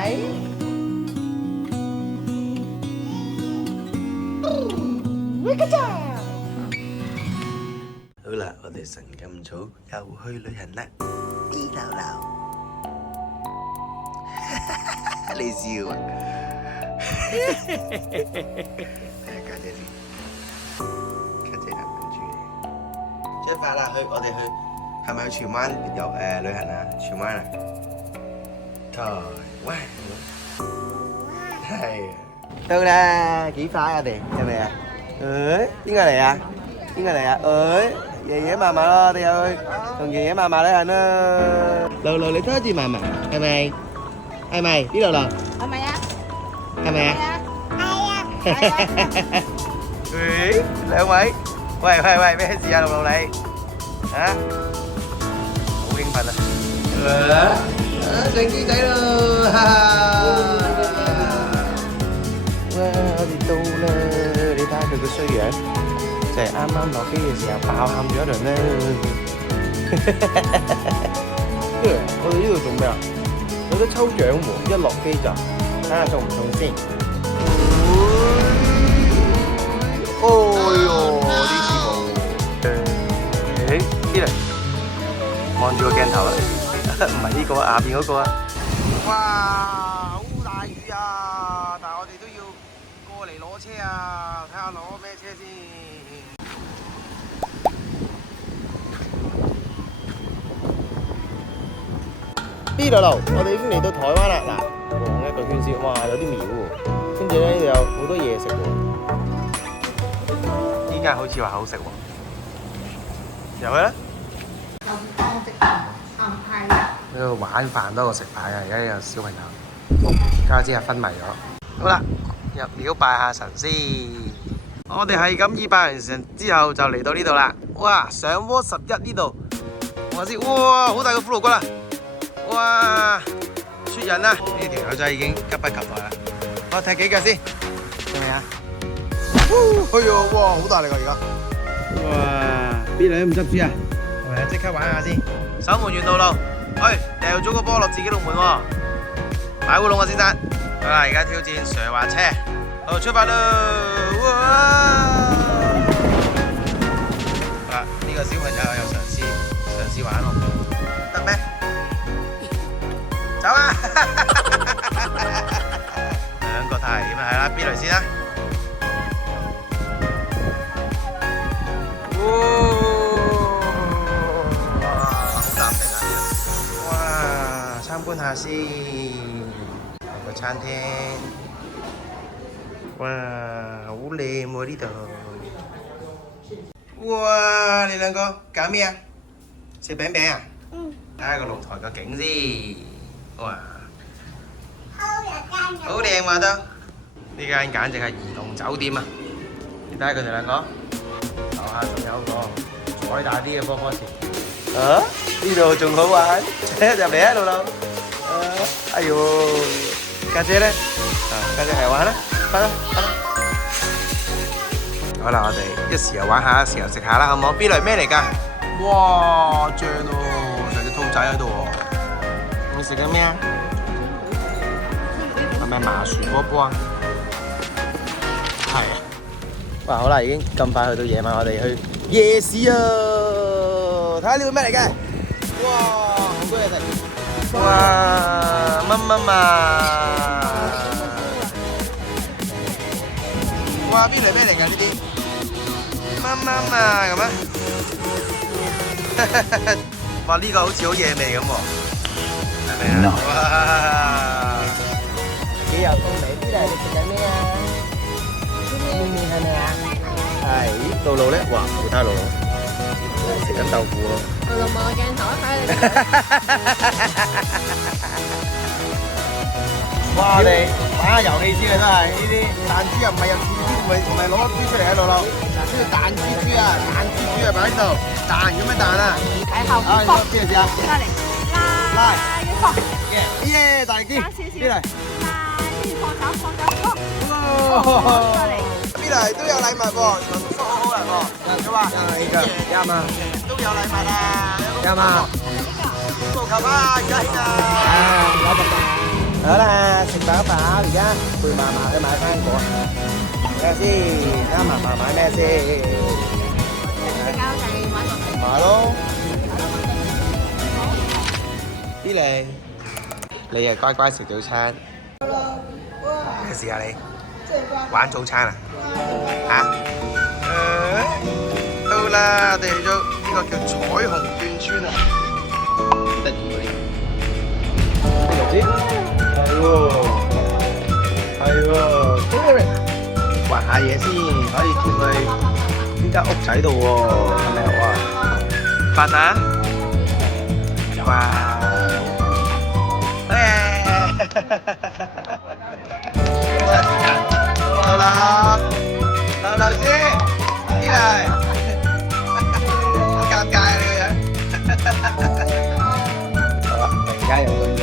好啦，我哋晨咁早又去旅行啦，B樓樓，你笑啊？睇下家姐先，家姐係跟住你。出發啦，我哋去係咪去荃灣旅行啊？荃灣啊？台灣係啊，到啦，幾快我哋係咪啊？邊個嚟啊？邊個嚟啊？爺爺嫲嫲咯，我哋又去同爺爺嫲嫲旅行啦。露露，你拖住嫲嫲係咪？係咪？邊度露？係咪啊？係咪啊？係啊！兩位，喂，咩事啊？露露你啊？好興奮啊！上機仔咯！哇！我哋到啦，你睇下佢個衰樣，就係啱啱落機嘅時候爆喊咗一輪啦。我哋呢度做咩啊？有得抽獎喎，一落機就睇下中唔中先。哎呦，啲字冇。啲嚟，望住個鏡頭啦，唔係呢個，下邊嗰個啊。哇！好大雨啊！但係我哋都要過嚟攞車啊，睇下攞咩車先。呢度路，我哋已經嚟到台灣啦。嗱，望一個圈先，哇，有啲廟喎。跟住咧，呢度有好多嘢食喎。依間好似話好食喎，入去啦。喺度玩飯多過食牌啊！而家有小朋友，家姐係昏迷咗。好啦，入廟拜下神先。我哋係咁拜完神之後就嚟到呢度啦。哇！上窩11呢度，我先，哇！好大個骷髏骨啦！哇！雪人啊！呢條友仔已經急不及待啦。我踢幾腳先，係咪啊？哎呀！哇！好大力啊！而家。哇！邊兩唔執輸啊？係咪啊？即刻玩下先。守門員露露，掉咗個波落自己龍門喎，買烏龍啊先生。好啦，而家挑戰蛇滑車，好出發啦！哇！好啦，呢個小朋友又嘗試玩咯，得咩？走啊！兩個太險啊，係啦，B類先啦。參觀下先，有個餐廳，哇，好靚喎呢度！哇，你兩個搞咩啊？食餅餅啊？睇下個露台個景先，哇，好靚喎都！呢間簡直係兒童酒店啊！你睇下佢哋兩個，樓下仲有個再大啲嘅波波池。啊！呢度仲好玩，入嚟啊，露露。哎呦，家姐咧？家姐係玩啦，翻啦。好啦，我哋一時又玩下，一時又食下啦，好唔好 ？B 類咩嚟㗎？哇，正喎，成隻兔仔喺度喎。你食緊咩啊？係咪麻薯波波啊？係啊。哇，好啦，已經咁快去到夜晚，我哋去夜市啊！睇下呢度咩嚟嘅？哇，好多嘢食！哇，乜啊！哇，邊嚟咩嚟㗎呢啲？乜啊咁啊！哇，呢個好似好野味咁喎，係咪啊？哇！幾有風味，呢度你食緊咩啊？麵係咪啊？係，露露咧，哇，好睇露露。食緊豆腐咯！我就望個鏡頭睇你。哇！我哋玩下遊戲先啊，都係呢啲彈珠又唔係入箭豬，唔係攞個珠出嚟喺度咯。呢個彈珠珠啊，彈珠珠啊擺喺度，彈咁樣彈啊！睇後邊邊個試啊？拉一放，耶！大力啲，邊嚟？放手，邊嚟都有禮物喎，叔叔好人喎，有嘛？有嘛？都有禮物啊！有嘛？足球啊，而家興啊！攞好啦，食飽飽，而家陪嫲嫲去買生果。睇下先，啱嫲嫲買咩先？買咯。啲嚟，你啊乖乖食早餐。咩事啊你？玩早餐啊？嚇？到啦，我哋去咗呢個叫彩虹眷村啊！得意喎呢個知？係喎，係喎，畫下嘢先，可以貼去呢間屋仔度喎，係咪好啊？發下，哇！好嘢！到啦，劉老師，呢嚟，好尷尬啊呢個人。好啦，突然間有觀眾。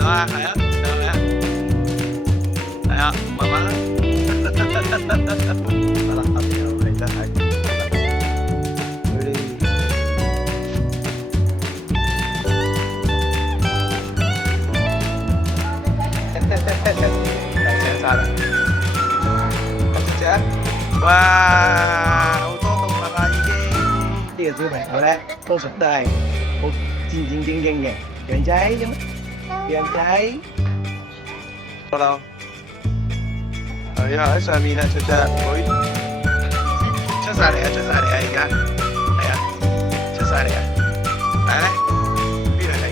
係啊，係啊，係啊，慢慢。好啦，後邊又嚟得係。大聲晒啦！睇隻隻，哇，好多動物啊已經。呢個小朋友咧，通常都係好戰戰兢兢嘅，羊仔啫咩？羊仔，好啦，係啊，喺上面啊，隻隻會出晒嚟啊，出晒嚟啊，而家係啊，出晒嚟啊，係咧，邊度嚟？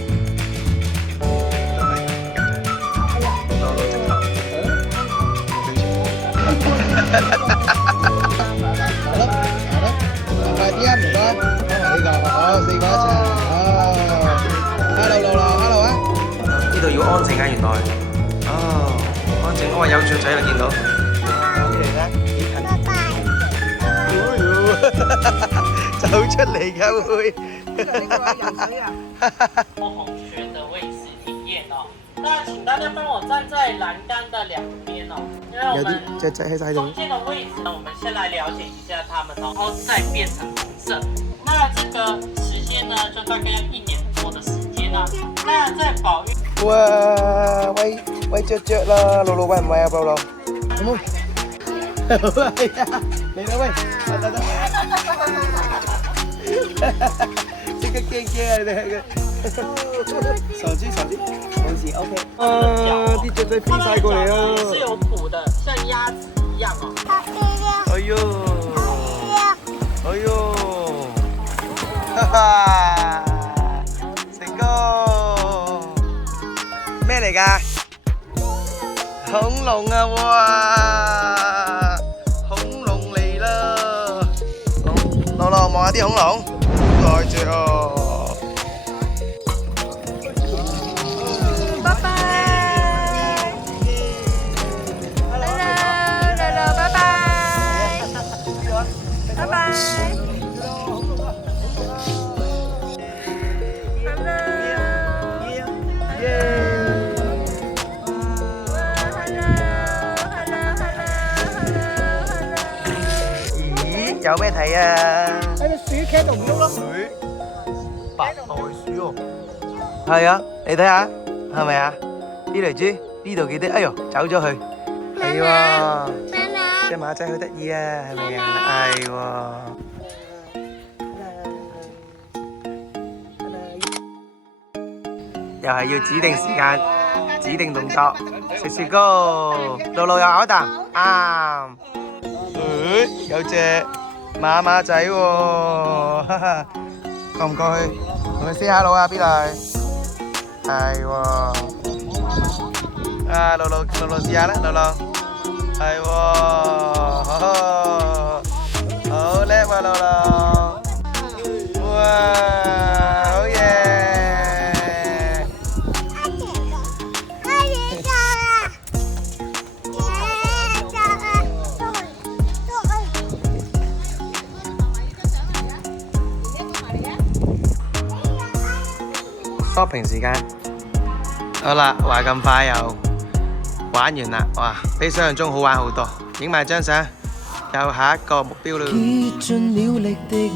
就係攞到直頭，好咯，快啲啊，唔該，呢個好4個一齊，哦 ，hello 啊！呢度要安靜啊，原來。哦，安靜，我話有雀仔啦，見到。呢嚟咧，幾近。走出嚟㗎會。红圈的位置里面哦，那請大家幫我站在欄杆的兩邊哦，因為我們雀仔喺晒度。中間的位置呢，我們先來了解一下它們哦，然後再變成紅色。那這個時間呢，就大概要1年多的時間啦。那在保育。哇！喂雀雀啦，露露喂唔喂啊，露露？好冇？係啊，嚟啦喂，得。即刻驚啊你哋嘅，傻豬，冇事 OK。啲雀仔飛晒過嚟啊！是有蹼的，像鴨子一樣哦。哎呦，哈哈，成功！咩嚟㗎？恐龍啊！哇，恐龍嚟啦！露露望下啲恐龍，好大隻啊！拜拜。Hello，拜拜。拜拜。咦，有咩睇啊？喺個鼠茄度唔喐咯。白袋鼠喎。係啊，你睇下，係咪啊？啲嚟豬呢度幾多？哎呦，走咗去。係喎。隻馬仔好得意啊，係咪啊？係喎。又係要指定時間、指定動作，食雪糕。露露又咬一啖，啱。有隻馬仔喎，哈哈，過唔過去？同佢 say hello 啊，邊嚟？係喎。啊，露露試下啦，露露。係喎，好叻喎，露露。哇，好嘢！shopping 時間，好啦，話咁快又玩完啦，哇！比想象中好玩好多，影埋張相，又下一個目標啦。竭盡了力的